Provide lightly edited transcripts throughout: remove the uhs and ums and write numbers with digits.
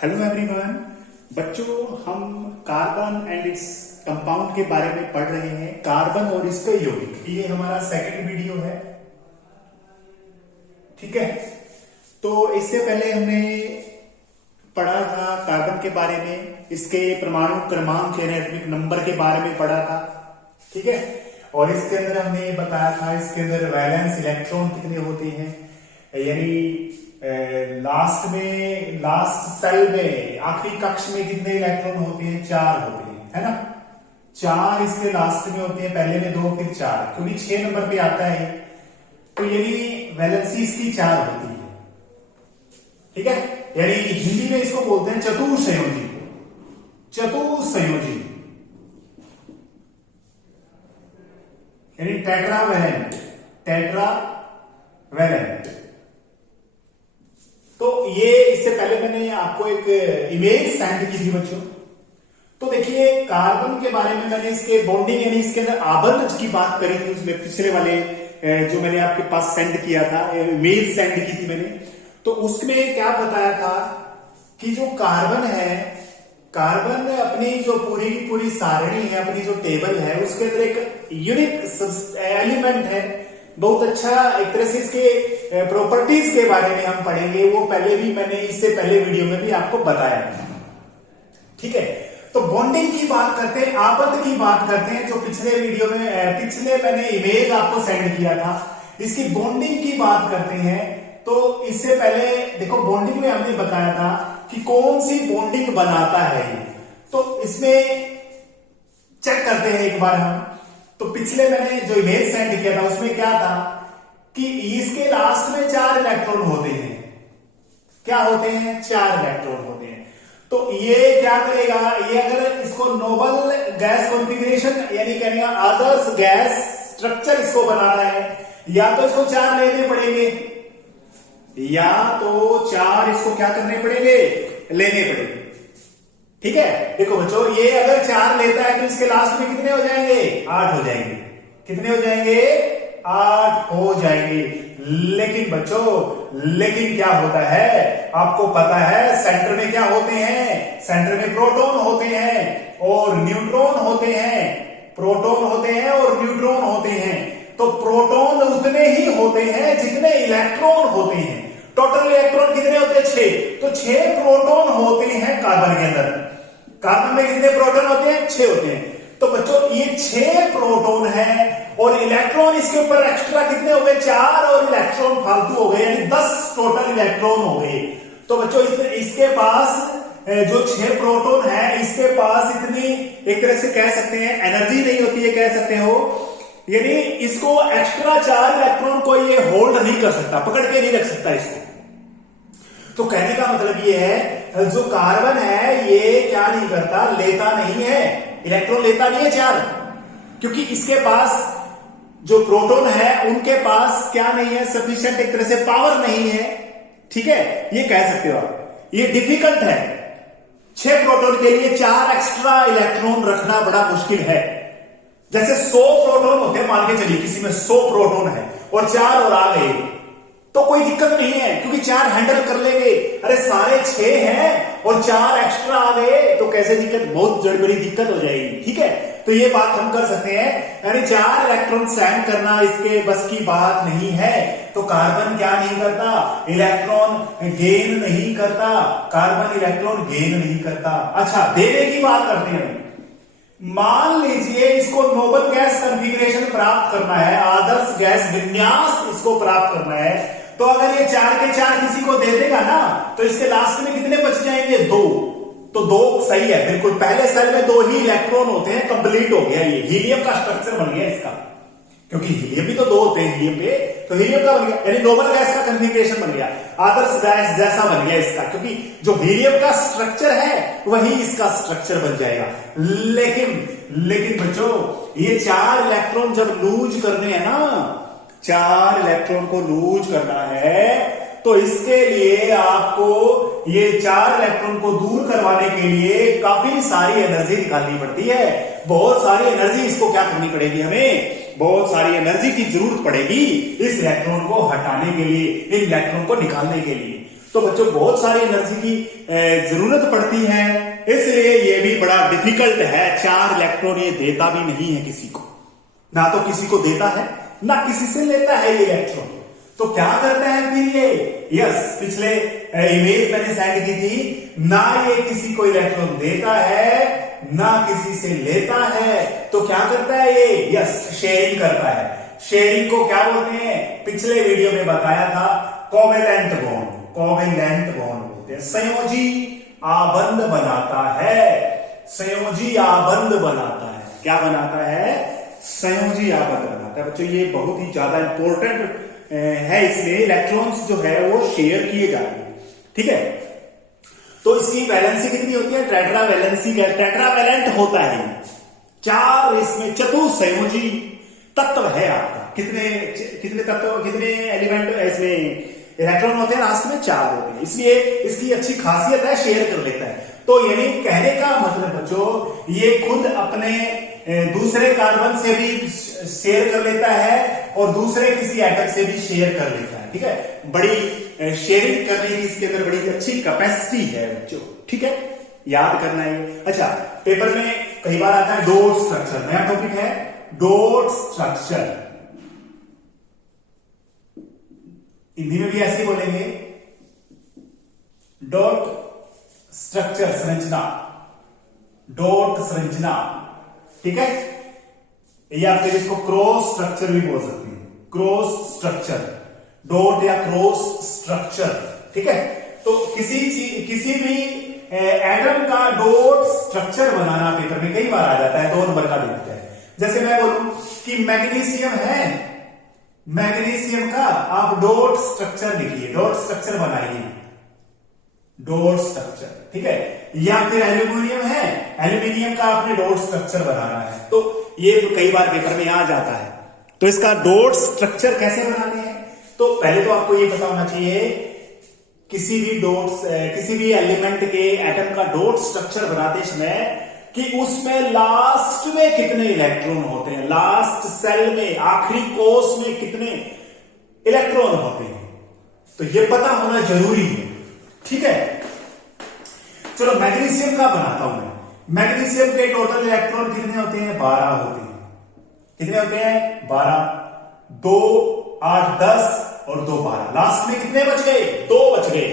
Hello everyone. बच्चों, हम carbon and its compound के बारे में पढ़ रहे हैं। कार्बन और इसके यौगिक, ये हमारा सेकंड वीडियो है। ठीक है, तो इससे पहले हमने पढ़ा था कार्बन के बारे में, इसके परमाणु क्रमांक यानी एटॉमिक नंबर के बारे में पढ़ा था। ठीक है, और इसके अंदर हमने ये बताया था इसके अंदर वैलेंस इलेक्ट्रॉन कितने होते हैं, यानी लास्ट सेल में आखिरी कक्ष में कितने इलेक्ट्रॉन होते हैं? 4 होते हैं, है ना। 4 इसके लास्ट में होते हैं, पहले में 2 फिर 4, क्योंकि 6 नंबर पे आता है। तो यानी वैलेंसी इसकी 4 होती है। ठीक है, यानी हिंदी में इसको बोलते हैं चतुर्संयोजी। चतुर्संयोजी यानी टेट्रावैलेंट। टेट्रावैलेंट। तो ये इससे पहले मैंने आपको एक इमेज सेंड की थी बच्चों। तो देखिए, कार्बन के बारे में मैंने इसके बॉन्डिंग यानी इसके अंदर आबंध की बात करी थी उसमें, पिछले वाले जो मैंने आपके पास सेंड किया था, इमेज सेंड की थी मैंने। तो उसमें क्या बताया था कि जो कार्बन है, कार्बन अपनी जो पूरी की पूरी सारणी है, अपनी जो टेबल है, उसके अंदर एक यूनिक एलिमेंट है। बहुत अच्छा, एक तरह से इसके प्रॉपर्टीज के बारे में हम पढ़ेंगे। वो पहले भी मैंने इससे पहले वीडियो में भी आपको बताया था। ठीक है, तो बॉन्डिंग की बात करते हैं, आबंध की बात करते हैं। जो पिछले वीडियो में पिछले मैंने इमेज आपको सेंड किया था, इसकी बॉन्डिंग की बात करते हैं। तो इससे पहले देखो, बॉन्डिंग में हमने बताया था कि कौन सी बॉन्डिंग बनाता है ये। तो इसमें चेक करते हैं एक बार हम। तो पिछले मैंने जो इमेज सेंड किया था उसमें क्या था कि इसके लास्ट में 4 इलेक्ट्रॉन होते हैं। क्या होते हैं? 4 इलेक्ट्रॉन होते हैं। तो ये क्या करेगा, ये अगर इसको नोबल गैस कॉन्फ़िगरेशन यानी कहने का आदर्श गैस स्ट्रक्चर इसको बनाना है, या तो इसको 4 लेने पड़ेंगे, या तो 4 इसको क्या करने पड़ेंगे? लेने पड़ेंगे। ठीक है, देखो बच्चों, ये अगर 4 लेता है तो इसके लास्ट में कितने हो जाएंगे? 8 हो जाएंगे। कितने हो जाएंगे? 8 हो जाएंगे। लेकिन बच्चों, लेकिन क्या होता है आपको पता है, सेंटर में क्या होते हैं? सेंटर में प्रोटॉन होते हैं और न्यूट्रॉन होते हैं। प्रोटॉन होते हैं और न्यूट्रॉन होते हैं। तो प्रोटॉन उतने ही होते हैं जितने इलेक्ट्रॉन होते हैं। टोटल इलेक्ट्रॉन कितने होते हैं? 6। तो 6 प्रोटॉन होते हैं कार्बन के अंदर। कार्बन में कितने प्रोटॉन होते हैं? 6 होते हैं। तो बच्चों, ये 6 प्रोटॉन है और इलेक्ट्रॉन इसके ऊपर एक्स्ट्रा कितने हो गए? 4 और इलेक्ट्रॉन फालतू हो गए, यानी 10 टोटल इलेक्ट्रॉन हो गए। तो बच्चों, इसके पास जो 6 प्रोटॉन है, इसके पास इतनी एक तरह से कह सकते हैं एनर्जी नहीं होती है, कह सकते हो, यानी इसको एक्स्ट्रा 4 इलेक्ट्रॉन को ये होल्ड नहीं कर सकता, पकड़ के नहीं रख सकता इसको। तो कहने का मतलब ये है, जो कार्बन है ये क्या नहीं करता? लेता नहीं है, इलेक्ट्रॉन लेता नहीं है 4, क्योंकि इसके पास जो प्रोटॉन है उनके पास क्या नहीं है? सफिशिएंट एक तरह से पावर नहीं है। ठीक है, ये कह सकते हो आप। ये डिफिकल्ट है, 6 प्रोटॉन के लिए 4 एक्स्ट्रा इलेक्ट्रॉन रखना बड़ा मुश्किल है। जैसे 100 प्रोटॉन होते हैं, मान के चलिए किसी में 100 प्रोटॉन है और 4 और आ गए तो कोई दिक्कत नहीं है, क्योंकि 4 हैंडल कर लेंगे। अरे सारे 6 हैं और 4 एक्स्ट्रा आ गए तो कैसे दिक्कत? बहुत बड़ी दिक्कत हो जाएगी। ठीक है, तो ये बात हम कर सकते हैं, यानी 4 इलेक्ट्रॉन सहन करना इसके बस की बात नहीं है। तो कार्बन क्या नहीं करता? इलेक्ट्रॉन गेन नहीं करता। कार्बन इलेक्ट्रॉन गेन नहीं करता। अच्छा, देने की बात करते हैं। मान लीजिए इसको नोबल गैस कॉन्फ़िगरेशन प्राप्त करना है, आदर्श गैस विन्यास इसको प्राप्त करना है। तो अगर ये 4 के 4 किसी को दे देगा ना, तो इसके लास्ट में कितने बच जाएंगे? 2। तो 2 सही है, बिल्कुल। पहले सेल में 2 ही इलेक्ट्रॉन होते हैं, कंप्लीट हो गया। ये हीलियम का स्ट्रक्चर बन गया इसका, क्योंकि हीलियम भी तो 2 होते हैं हीलियम पे, तो हीलियम का बन गया, यानी नोबल गैस का कॉन्फ़िगरेशन बन गया, आदर्श गैस जैसा बन गया इसका, क्योंकि जो हीलियम का स्ट्रक्चर है वही इसका स्ट्रक्चर बन जाएगा। लेकिन बच्चों, ये 4 इलेक्ट्रॉन जब लूज करने हैं ना, 4 इलेक्ट्रॉन को लूज करना है, तो इसके लिए आपको ये 4 इलेक्ट्रॉन को दूर करवाने के लिए काफी सारी एनर्जी निकालनी पड़ती है। बहुत सारी एनर्जी इसको क्या करनी पड़ेगी? हमें बहुत सारी एनर्जी की जरूरत पड़ेगी इस इलेक्ट्रॉन को हटाने के लिए, इन इलेक्ट्रॉन को निकालने के लिए। तो बच्चों बहुत सारी एनर्जी की जरूरत पड़ती है, इसलिए ये भी बड़ा डिफिकल्ट है। 4 इलेक्ट्रॉन ये देता भी नहीं है किसी को, ना तो किसी को देता है ना किसी से लेता है ये इलेक्ट्रॉन। तो क्या करता है फिर ये? यस, पिछले इमेज मैंने सेंड की थी, ना ये किसी को इलेक्ट्रॉन देता है ना किसी से लेता है। तो क्या करता है ये? यस, शेयरिंग करता है। शेयरिंग को क्या बोलते हैं? पिछले वीडियो में बताया था, कोवेलेंट बॉन्ड। कोवेलेंट बॉन्ड बोलते हैं। संयोजी आबंध बनाता है। संयोजी आबंध बनाता है। क्या बनाता है? संयोजी आबंध बनाता है। बच्चों ये बहुत ही ज्यादा इंपॉर्टेंट है। इसमें इलेक्ट्रॉन्स जो है वो शेयर किए जाते हैं, ठीक है। तो इसकी वैलेंसी कितनी होती है? टेट्रा वैलेंसी का टेट्रावैलेंट होता है। 4 इसमें चतुसंयोजी तत्व है आपका। कितने तत्व, कितने एलिमेंट इसमें इलेक्ट्रॉन होते हैं? लास्ट में 4 होते हैं। इसलिए इसकी अच्छी खासियत है, शेयर कर लेता है। तो यानी कहने का मतलब बच्चों, ये खुद अपने दूसरे कार्बन से भी शेयर कर लेता है और दूसरे किसी एटम से भी शेयर कर लेता है, ठीक है। बड़ी शेयरिंग करने की इसके अंदर बड़ी अच्छी कैपेसिटी है बच्चों, ठीक है, याद करना है। अच्छा, पेपर में कई बार आता है डॉट स्ट्रक्चर, नया टॉपिक है डॉट स्ट्रक्चर। हिंदी में भी ऐसे ही बोलेंगे, डॉट स्ट्रक्चर, संरचना, डॉट संरचना, ठीक है। या फिर इसको क्रॉस स्ट्रक्चर भी बोल सकते हैं, क्रॉस स्ट्रक्चर, डॉट या क्रॉस स्ट्रक्चर, ठीक है। तो किसी भी एटम का डॉट स्ट्रक्चर बनाना पेपर में कई बार आ जाता है, 2 नंबर का देता है। जैसे मैं बोलूं कि मैग्नीशियम है, मैग्नीशियम का आप डॉट स्ट्रक्चर लिखिए, डॉट स्ट्रक्चर बनाइए, डॉट स्ट्रक्चर, ठीक है। या फिर एल्यूमिनियम है, एल्यूमिनियम का आपने डॉट स्ट्रक्चर बनाना है। तो ये कई बार पेपर में आ जाता है। तो इसका डॉट स्ट्रक्चर कैसे बनाने हैं? तो पहले तो आपको ये पता होना चाहिए, किसी भी एलिमेंट के एटम का डॉट स्ट्रक्चर बनाते समय कि उसमें लास्ट में कितने इलेक्ट्रॉन होते हैं, लास्ट सेल में, आखिरी कोष में कितने इलेक्ट्रॉन होते हैं, तो ये पता होना जरूरी है, ठीक है। चलो मैग्नीशियम का बनाता हूं मैं। मैग्नीशियम के टोटल इलेक्ट्रॉन कितने होते हैं? 12 होते हैं। कितने होते हैं? 12। 2 8 10 और 2 12। लास्ट में कितने बच गए? 2 बच गए।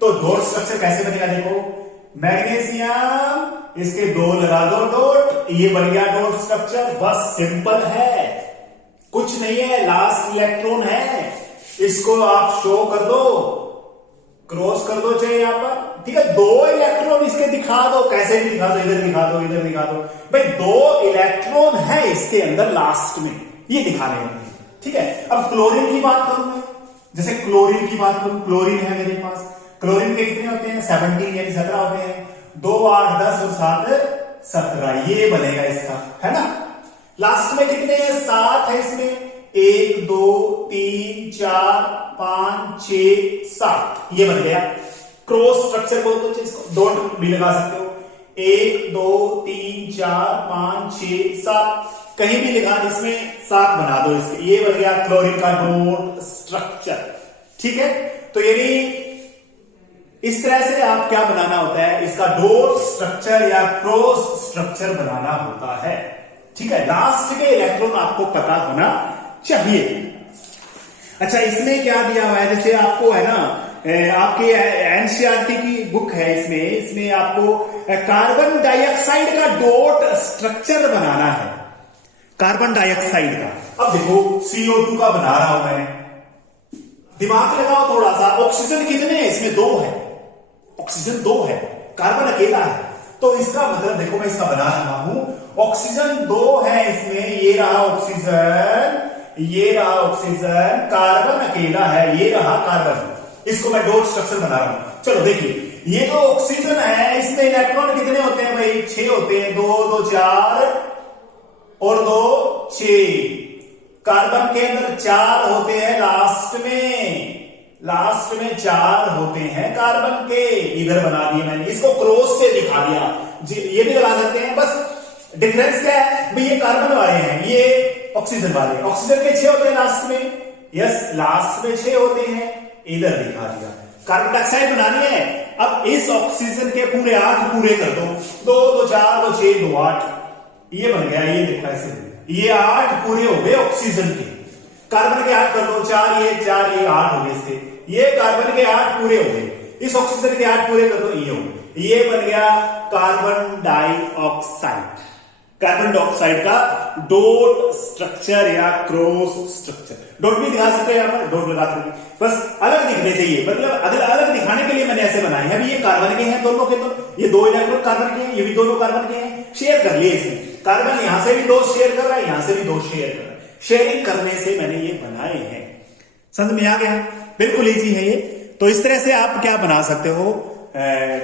तो डॉट स्ट्रक्चर कैसे बनेगा? देखो, मैग्नीशियम, इसके 2 लगा दो डॉट, ये बन गया डॉट स्ट्रक्चर। बस सिंपल है, कुछ नहीं है, लास्ट इलेक्ट्रॉन है, इसको आप शो कर दो, क्रॉस कर दो चाहे यहां पर, ठीक है। 2 इलेक्ट्रॉन इसके दिखा दो, कैसे भी दिखा दो, इधर दिखा दो, इधर दिखा दो, भाई 2 इलेक्ट्रॉन है इसके अंदर लास्ट में, ये दिखाने होते हैं, ठीक है। अब क्लोरीन की बात करूं मैं, जैसे क्लोरीन की बात करूं, क्लोरीन है मेरे पास, क्लोरीन के कितने होते हैं? 17 यानी 17 होते हैं। 2 8 10 और 7 17, ये बनेगा इसका, है ना। लास्ट में कितने हैं? 7 है इसमें। 1 2 3 4 5 6 7, ये बन गया क्रॉस स्ट्रक्चर। बोलते हो इसको, डॉट भी लगा सकते हो। 1 2 3 4 5 6 7, कहीं भी लिखा, इसमें 7 बना दो इसके, ये बन गया क्लोरीन का डॉट स्ट्रक्चर, ठीक है। तो यानी इस तरह से आप क्या बनाना होता है? इसका डॉट स्ट्रक्चर या क्रॉस स्ट्रक्चर बनाना होता है, ठीक है। लास्ट के इलेक्ट्रॉन आपको पता होना चाहिए। अच्छा, इसमें क्या दिया हुआ है? जैसे आपको है ना, आपके एनसीईआरटी की बुक है, इसमें आपको कार्बन डाइऑक्साइड का डॉट स्ट्रक्चर बनाना है, कार्बन डाइऑक्साइड का। अब देखो, CO2 का बना रहा हूं मैं, दिमाग लगाओ थोड़ा सा। ऑक्सीजन कितने हैं इसमें? 2 है, ऑक्सीजन 2 है, कार्बन अकेला है। तो इसका मतलब देखो, मैं इसका बना रहा हूं, ऑक्सीजन 2 है इसमें, ये रहा ऑक्सीजन, ये रहा ऑक्सीजन, कार्बन अकेला है, ये रहा कार्बन। इसको मैं डॉट स्ट्रक्चर बना रहा हूं। चलो देखिए, ये जो ऑक्सीजन है, इसमें इलेक्ट्रॉन कितने होते हैं भाई? 6 होते हैं। 2 2 4 और 2 6। कार्बन के अंदर 4 होते हैं लास्ट में, लास्ट में 4 होते हैं कार्बन के। इधर बना दिए मैंने, इसको क्रॉस से दिखा दिया, ये भी लगा सकते हैं। बस डिफरेंस क्या है भाई? ये कार्बन वाले हैं, ये ऑक्सीजन वाले। ऑक्सीजन के 6 होते हैं लास्ट में, यस, लास्ट में 6 होते हैं, इधर दिखा दिया। कार्बन डाइऑक्साइड बनानी है। अब इस ऑक्सीजन के पूरे 8 पूरे कर दो, 2 2 4 2 6 2 8, ये बन गया। ये देखो ऐसे ये 8 पूरे हो गए ऑक्सीजन के। कार्बन के 8 कर दो, 4 ये 8 हो गए इसके। ये कार्बन के 8 पूरे हो गए, इस ऑक्सीजन के 8 पूरे कर दो, ये हो गए। ये बन गया कार्बन डाइऑक्साइड। कार्बन डाइऑक्साइड का डॉट स्ट्रक्चर या क्रॉस स्ट्रक्चर, डॉट भी दिखा सकते हैं यहां पर, डॉट लगा सकते, बस अलग दिखने चाहिए, मतलब अगर अलग दिखाने के लिए मैंने ऐसे बनाए हैं। अभी ये कार्बन के हैं दोनों के दोनों, ये 2 इलेक्ट्रॉन कार्बन के हैं, ये भी दोनों कार्बन के हैं, शेयर कर लिए इसमें। कार्बन यहां से भी 2 शेयर कर रहा है, यहां से भी 2 शेयर कर रहा है। शेयरिंग करने से मैंने ये बनाए हैं। समझ में आ गया? बिल्कुल इजी है ये। तो इस तरह से आप क्या बना सकते हो,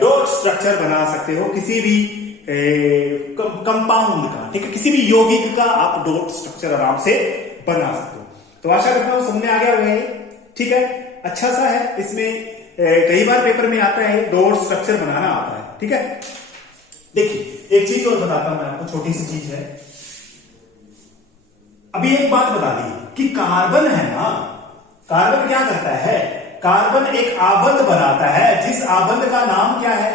डॉट स्ट्रक्चर बना सकते हो किसी भी कंपाउंड का, ठीक है, किसी भी यौगिक का आप डॉट स्ट्रक्चर आराम से बना सकते हो। तो आशा करता हूं समझ में आ गया होगा ये, ठीक है। अच्छा सा है, इसमें कई बार पेपर में आता है डॉट स्ट्रक्चर बनाना आता है, ठीक है। देखिए एक चीज और बताता हूं मैं आपको, छोटी सी चीज है। अभी एक बात बता दी कि कार्बन है ना, कार्बन क्या करता है, कार्बन एक आबंध बनाता है, जिस आबंध का नाम क्या है,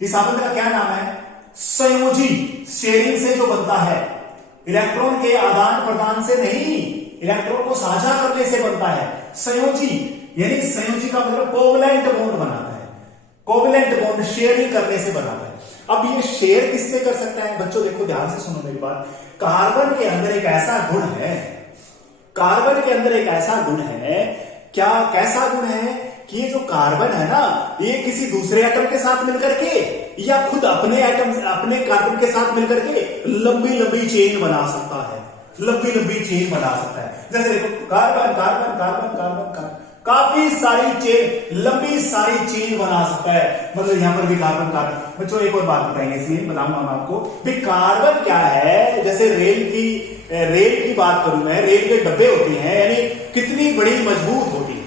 इस आबंध का क्या नाम है, संयोजी, शेयरिंग से जो बनता है, इलेक्ट्रॉन के आदान प्रदान से नहीं, इलेक्ट्रॉन को साझा करने से बनता है। संयोजी यानी संयोजी का मतलब कोवलेंट बॉन्ड बनाता है, कोवलेंट बॉन्ड शेयरिंग करने से बनाता है। अब ये शेयर किससे कर सकता है बच्चों, देखो ध्यान से सुनो मेरी बात। कार्बन के अंदर एक ऐसा गुण है, कार्बन के अंदर एक ऐसा गुण है, क्या कैसा गुण है कि ये जो कार्बन है ना, ये किसी दूसरे एटम के साथ मिलकर के या खुद अपने एटम अपने कार्बन के साथ मिलकर के लंबी लंबी चेन बना सकता है, लंबी लंबी चेन बना सकता है। जैसे देखो carbon carbon carbon carbon carbon, काफी सारी चेन, लंबी सारी चेन बना सकता है। मतलब यहां पर भी कार्बन कार्बन। बच्चों एक और बात बताएंगे, इसलिए बताऊंगा मैं आपको भी। कार्बन क्या है, जैसे रेल की बात करूं मैं, रेल के डब्बे होते हैं, यानी कितनी बड़ी मजबूत होती है,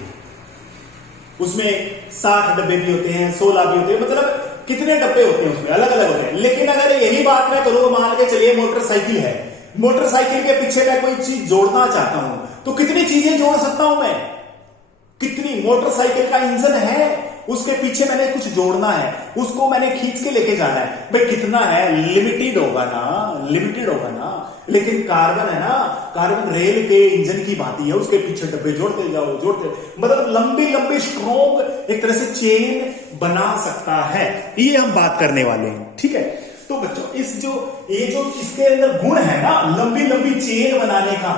उसमें 60 डब्बे भी होते हैं, 16 भी होते हैं, मतलब कितने डब्बे होते हैं उसमें, अलग अलग होते हैं। लेकिन अगर यही बात मैं करूं, मान के चलिए मोटरसाइकिल है, मोटरसाइकिल के पीछे मैं कोई चीज जोड़ना चाहता हूं, तो कितनी चीजें जोड़ सकता हूं मैं, कितनी, मोटरसाइकिल का इंजन है, उसके पीछे मैंने कुछ जोड़ना है, उसको मैंने खींच के लेके जाना है, भाई कितना है, लिमिटेड होगा ना, लिमिटेड होगा ना। लेकिन कार्बन है ना, कार्बन रेल के इंजन की भांति है, उसके पीछे डब्बे जोड़ते जाओ, जोड़ते, मतलब लंबी लंबी स्ट्रॉन्ग एक तरह से चेन बना सकता है। ये हम बात करने वाले हैं, ठीक है। तो बच्चों ये जो इसके अंदर गुण है ना, लंबी लंबी चेन बनाने का,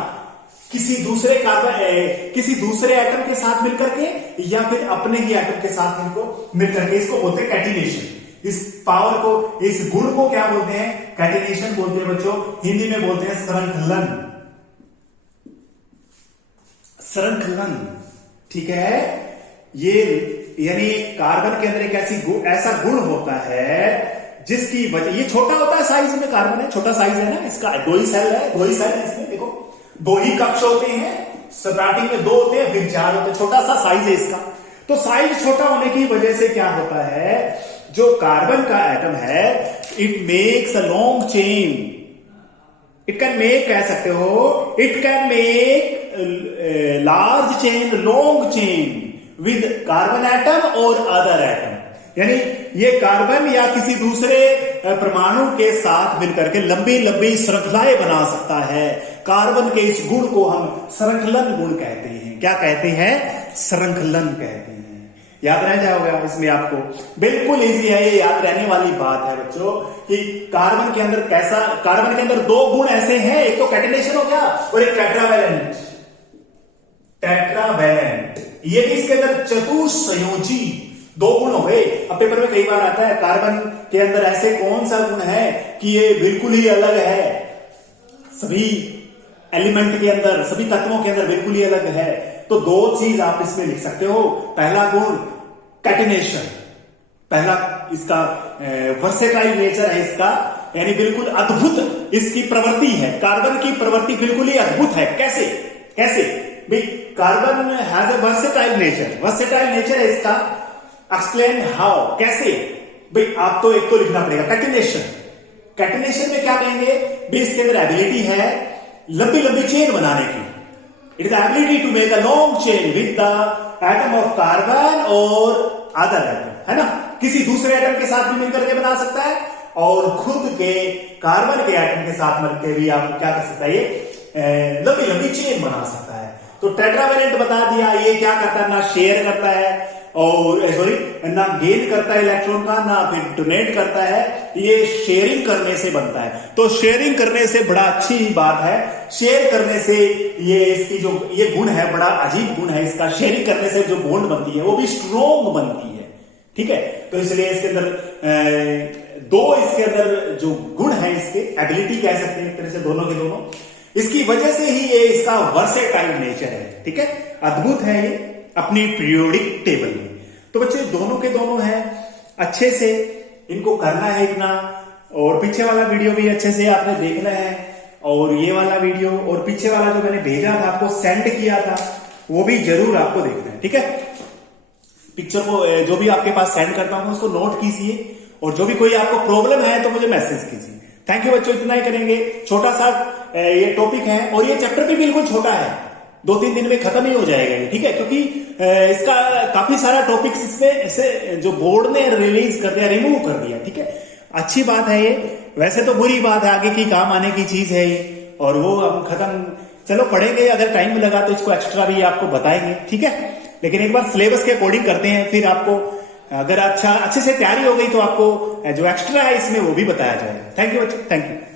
किसी दूसरे कार्बन किसी दूसरे एटम के साथ मिलकर के या फिर अपने ही एटम के साथ इनको मिलकर के, इसको बोलते हैं कैटिनेशन। इस पावर को, इस गुण को क्या बोलते हैं, कैटिनेशन बोलते हैं बच्चों। हिंदी में बोलते हैं श्रृंखलन, श्रृंखलन, ठीक है। ये यानी कार्बन के अंदर एक ऐसा गुण होता है जिसकी वजह, ये छोटा होता है साइज में, कार्बन है छोटा साइज है ना इसका, 2 ही सेल है, 2 ही सेल है इसमें, देखो 2 ही कक्ष होते हैं, स्टार्टिंग में 2 होते हैं, फिर 4 होते हैं, छोटा सा साइज है इसका। तो साइज छोटा होने की वजह से क्या होता है, जो कार्बन का एटम है, it makes a long chain, it can make, कह सकते हो, it can make large chain, long chain with carbon atom और अदर एटम। यानी ये कार्बन या किसी दूसरे परमाणु के साथ मिलकर के लंबी लंबी श्रृंखलाएं बना सकता है। कार्बन के इस गुण को हम श्रृंखलन गुण कहते हैं। क्या कहते हैं, श्रृंखलन कहते हैं। याद रह जाओगे इसमें आपको, बिल्कुल इजी है, ये याद रहने वाली बात है बच्चों कि कार्बन के अंदर कैसा, कार्बन के अंदर 2 गुण ऐसे हैं, एक तो कैटिनेशन हो गया और एक टेट्रावैलेंट, टेट्रावैलेंट, ये भी इसके अंदर चतुसंयोजी 2 गुण हो गए। अब पेपर में कई बार आता है कार्बन के अंदर ऐसे कौन सा गुण है कि ये बिल्कुल ही अलग है, सभी एलिमेंट के अंदर, सभी तत्वों के अंदर बिल्कुल ही अलग है। तो 2 चीज आप इसमें लिख सकते हो। पहला गुण कैटिनेशन, पहला इसका वर्सेटाइल नेचर है इसका, यानी बिल्कुल अद्भुत इसकी प्रवृत्ति है। कार्बन की प्रवृत्ति बिल्कुल ही अद्भुत है। कैसे कैसे भाई, carbon has a versatile nature, versatile nature है इसका। एक्सप्लेन हाउ, कैसे भाई, आप तो एक तो लिखना पड़ेगा कैटिनेशन। कैटिनेशन में क्या कहेंगे भाई, इसके अंदर एबिलिटी है लंबी लंबी चेन बनाने की। It is ability to make a long chain with the atom of carbon और अदर एटम, है ना, किसी दूसरे एटम के साथ भी मिलकर के बना सकता है और खुद के कार्बन के एटम के साथ मिलकर भी आप क्या कर सकता है, ये लंबी लंबी चेन बना सकता है। तो टेट्रावेलेंट बता दिया, ये क्या करता है, ना शेयर करता है और सॉरी ना गेन करता है इलेक्ट्रॉन का, ना फिर डोनेट करता है, ये शेयरिंग करने से बनता है। तो शेयरिंग करने से बड़ा अच्छी बात है, शेयर करने से ये इसकी जो ये गुण है, बड़ा अजीब गुण है इसका, शेयरिंग करने से जो बॉन्ड बनती है वो भी स्ट्रोंग बनती है, ठीक है। तो इसलिए इसके अंदर दो इसके अंदर जो गुण है, इसके एबिलिटी कह सकते हैं एक तरह से दोनों के दोनों, इसकी वजह से ही ये इसका वर्सेटाइल नेचर है, ठीक है, अद्भुत है ये अपनी पीरियोडिक टेबल में। तो बच्चे दोनों के दोनों हैं, अच्छे से इनको करना है इतना, और पीछे वाला वीडियो भी अच्छे से आपने देखना है, और ये वाला वीडियो और पीछे वाला जो मैंने भेजा था आपको सेंड किया था वो भी जरूर आपको देखना है, ठीक है। पिक्चर को जो भी आपके पास सेंड करता हूं उसको नोट कीजिए, और जो भी कोई आपको प्रॉब्लम है तो मुझे मैसेज कीजिए। थैंक यू बच्चों, इतना ही करेंगे, छोटा सा ये टॉपिक है और ये चैप्टर भी बिल्कुल छोटा है, 2-3 दिन में खत्म ही हो जाएगा, ठीक है, क्योंकि इसका काफी सारा टॉपिक्स इसमें ऐसे जो बोर्ड ने रिलीज कर दिया, रिमूव कर दिया, ठीक है। अच्छी बात है ये, वैसे तो बुरी बात है, आगे की काम आने की चीज है ये, और वो हम खत्म चलो पढ़ेंगे, अगर टाइम लगा तो इसको एक्स्ट्रा भी आपको बताएंगे, ठीक है। लेकिन एक बार सिलेबस के अकॉर्डिंग करते हैं, फिर आपको अगर अच्छे से तैयारी हो गई तो आपको जो एक्स्ट्रा है इसमें वो भी बताया जाएगा। थैंक यू बच्चों, थैंक यू।